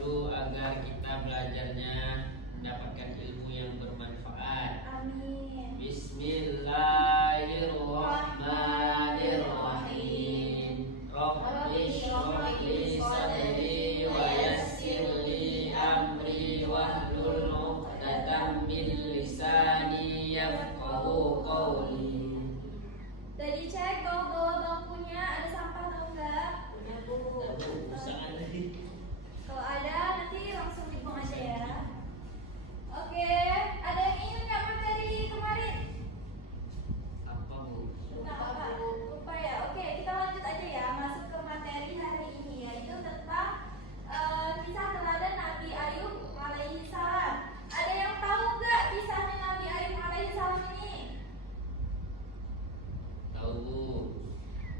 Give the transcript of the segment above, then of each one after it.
dulu agar kita belajarnya mendapatkan ilmu yang bermanfaat. Amin. Bismillahirrahmanirrahim. Rabbi shrah li sadri wa yassir li amri wahlul 'uqdatam min lisani yafqahu qawli. Udah dicek bawah bangkunya ada sampah atau enggak? Punya Bu. Kalau ada nanti langsung dibuang aja ya. Oke, ada yang ingin nggak materi kemarin? Apa Bu? Lupa. Lupa ya. Oke, kita lanjut aja ya. Masuk ke materi hari ini yaitu tentang kisah teladan Nabi Ayub alaihi salam. Ada yang tahu nggak kisahnya Nabi Ayub alaihi salam ini? Tahu Bu.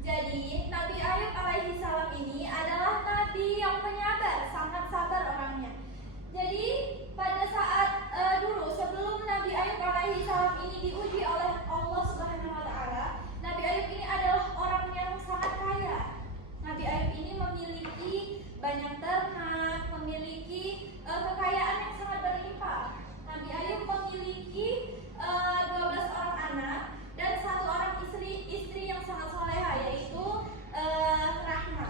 Jadi Nabi Ayub alaihi salam ini adalah nabi yang penyabar, sangat sabar orangnya. Jadi pada saat dulu sebelum Nabi Ayub alaihi salam ini diuji oleh Allah Subhanahu wa taala, Nabi Ayub ini adalah orang yang sangat kaya. Nabi Ayub ini memiliki banyak ternak, memiliki kekayaan yang sangat berlimpah. Nabi Ayub memiliki 12 orang anak dan 1 orang istri yang sangat soleha, yaitu Rahmah.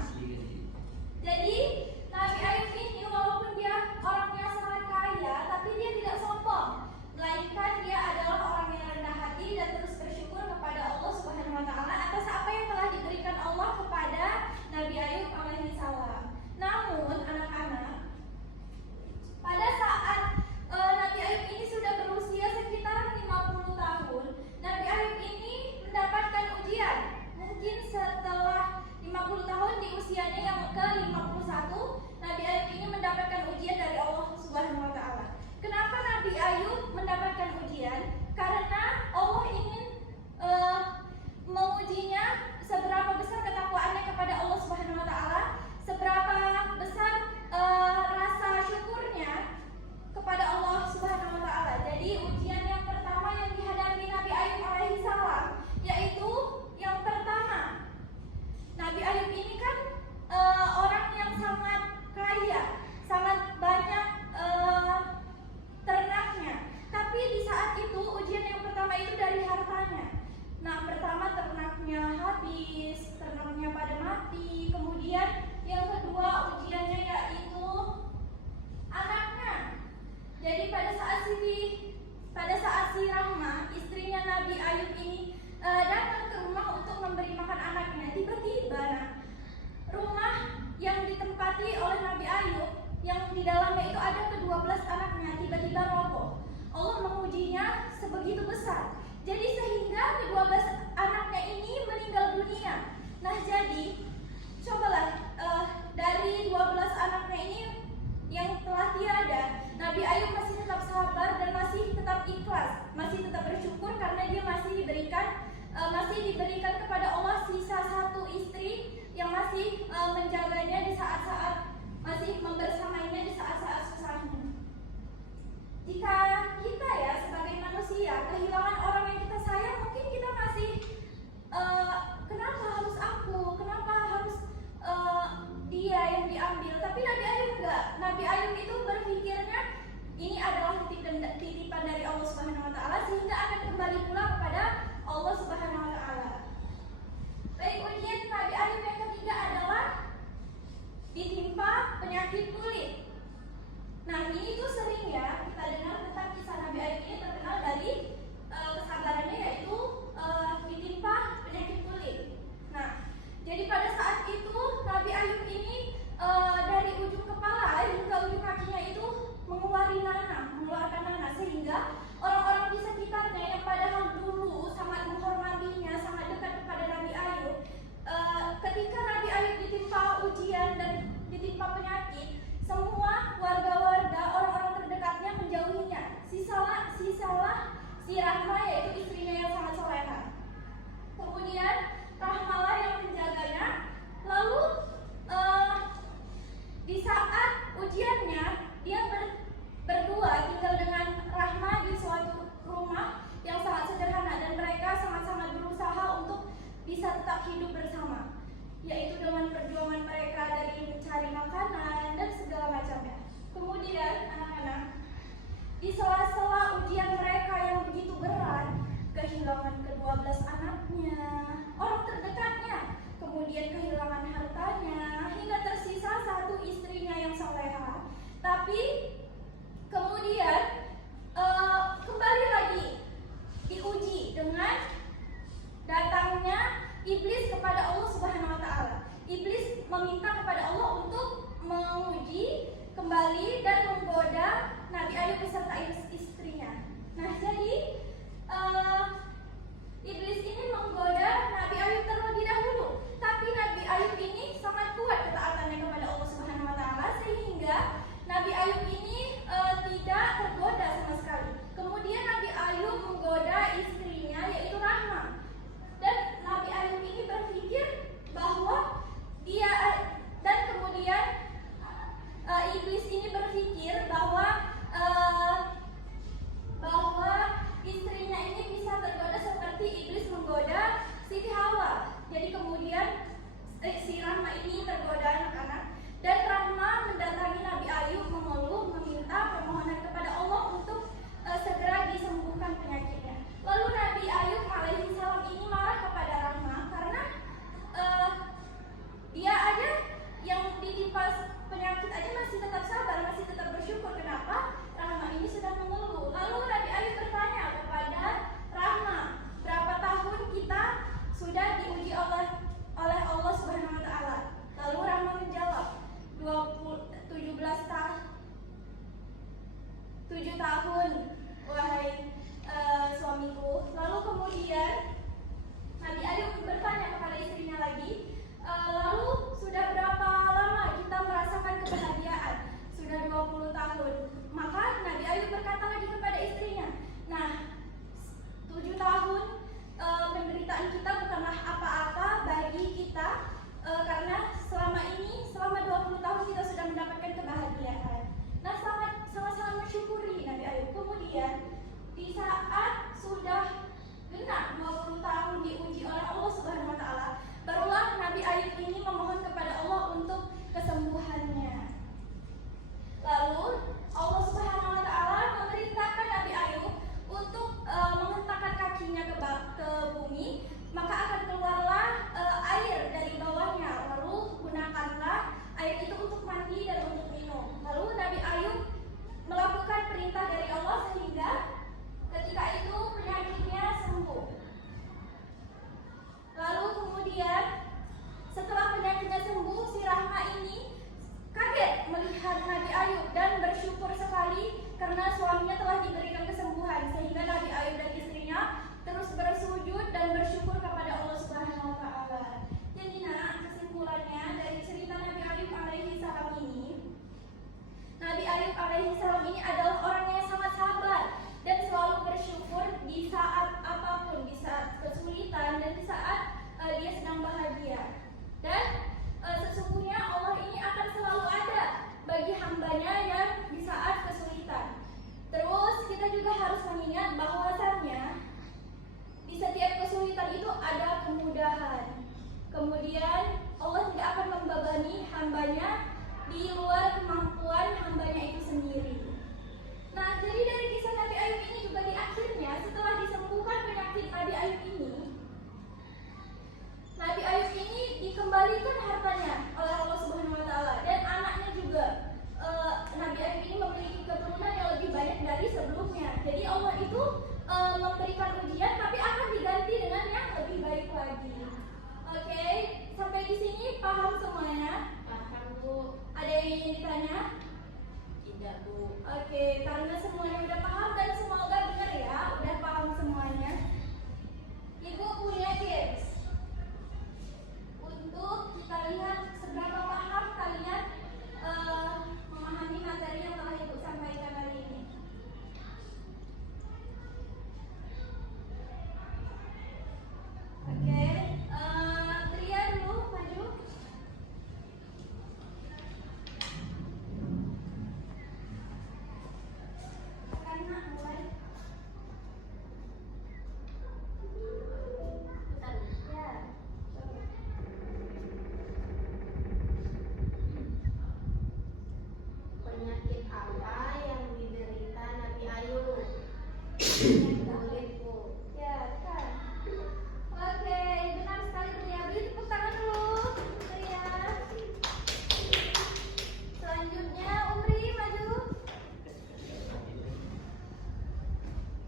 Jadi Nabi Ayub ini walaupun dia orangnya sangat kaya, tapi dia tidak sombong, melainkan dia adalah orang yang rendah hati dan terus bersyukur kepada Allah Subhanahu wa taala atas apa yang telah diberikan Allah kepada Nabi Ayub alaihi salam. Namun anak-anak, pada saat Nabi Ayub ini sudah berusia sekitar 50 tahun, Nabi Ayub ini mendapatkan ujian. Mungkin setelah 50 tahun di usianya yang ke-51, Nabi Ayub ini mendapatkan ujian dari Allah Subhanahu wa taala. Kenapa Nabi Ayub mendapatkan ujian? Karena Allah ingin mengujinya seberapa besar ketakwaannya kepada Allah Subhanahu wa taala, seberapa besar rasa syukurnya kepada Allah Subhanahu wa taala. Jadi ujian yang pertama yang dihadapi Nabi Ayub alaihi salam yaitu yang pertama, Nabi Ayub ini kan orang Nabi Ayub beserta istrinya. Nah, jadi iblis ini menggoda Nabi Ayub terlebih dahulu. Tapi Nabi Ayub ini sangat kuat ketaatannya kepada Allah Subhanahu wa taala sehingga Nabi Ayub ini tidak tergoda sama sekali. Kemudian Nabi Ayub menggoda istrinya yaitu Rahma. Dan Nabi Ayub ini berpikir bahwa dan kemudian iblis ini berpikir bahwa istrinya ini bisa tergoda seperti iblis menggoda Siti Hawa. Jadi kemudian si Rahma ini tergoda anak-anak dan Rahma mendatangi Nabi Ayub mengeluh meminta permohonan kepada Allah untuk segera disembuhkan penyakitnya. Lalu Nabi Ayub alaihi salam ini marah kepada Rahma karena dia aja yang ditimpa penyakit aja masih tetap sabar, masih tetap bersyukur. Kenapa Rahma ini sudah mengeluh? Lalu Nabi Ayub bertanya kepada Rahma, berapa tahun kita sudah diuji oleh Allah Subhanahu wa taala? Lalu Rahma menjawab, 7 tahun wahai suamiku. Lalu kemudian Nabi Ayub bertanya kepada istrinya lagi, lalu sudah berapa lama kita merasakan kebahagiaan? Sudah 20 tahun. Maka Nabi Ayub berkata lagi kepada istrinya, nah 7 tahun penderitaan kita bukanlah apa-apa bagi kita, karena selama 20 tahun kita sudah mendapatkan kebahagiaan. Nah, sangat mensyukuri Nabi Ayub. Kemudian di saat sudah genap 20 tahun diuji oleh Allah Subhanahu wa taala, barulah Nabi Ayub ini memohon kepada Allah untuk kesembuhannya. Lalu Allah Subhanahu wa taala memerintahkan Nabi Ayub untuk menghentakkan kakinya ke bumi, maka akan keluarlah air dari bawahnya. Lalu gunakanlah air itu untuk mandi dan untuk minum. Lalu Nabi Ayub melakukan perintah dari Allah sehingga ketika itu penyakitnya sembuh. Lalu kemudian setelah penyakitnya sembuh, si Rahma ini kaget melihat Nabi Ayub dan bersyukur sekali karena suaminya telah diberikan kesembuhan, sehingga Nabi Ayub dan istrinya terus bersujud dan bersyukur kepada Allah Subhanahu wa taala. Jadi kesimpulannya dari cerita Nabi Ayub alaihi salam ini, Nabi Ayub alaihi salam ini adalah orang yang sangat sabar dan selalu bersyukur di saat apapun, di saat kesulitan dan di saat dia sedang bahagia. Dan sesungguhnya Allah ini akan selalu ada bagi hambanya yang di saat kesulitan. Terus kita juga harus mengingat bahwasannya di setiap kesulitan itu ada kemudahan. Kemudian Allah tidak akan membebani hambanya di luar kemampuan hambanya itu sendiri. Nah, jadi dari kisah Nabi Ayub ini juga di akhirnya setelah disembuhkan penyakit Nabi Ayub ini, Nabi Ayub ini dikembalikan hartanya oleh Allah Subhanahu wa taala dan anaknya juga. Nabi Ayub ini memiliki keturunan yang lebih banyak dari sebelumnya. Jadi Allah itu memberikan ujian tapi akan diganti dengan yang lebih baik lagi. Oke, sampai di sini paham semuanya? Paham, Bu. Ada yang ingin ditanya? Tidak, Bu. Oke, karena semuanya udah paham dan semoga benar ya, udah paham semuanya. Ibu punya tips untuk kita lihat seberapa paham kalian memahami materi yang telah Ibu sampaikan hari ini. Oke, Tria dulu maju. Karena mulai. Ya. Penyakit apa yang diderita Nabi Ayub? Kulit, Bu. Ya, kan. Oke, benar sekali Tria. Beri tepuk tangan dulu, Tria. Selanjutnya Umri maju.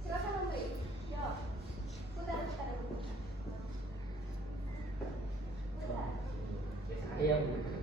Silakan Umri. Jawab. Putar dulu. Putar. Saya, Bu.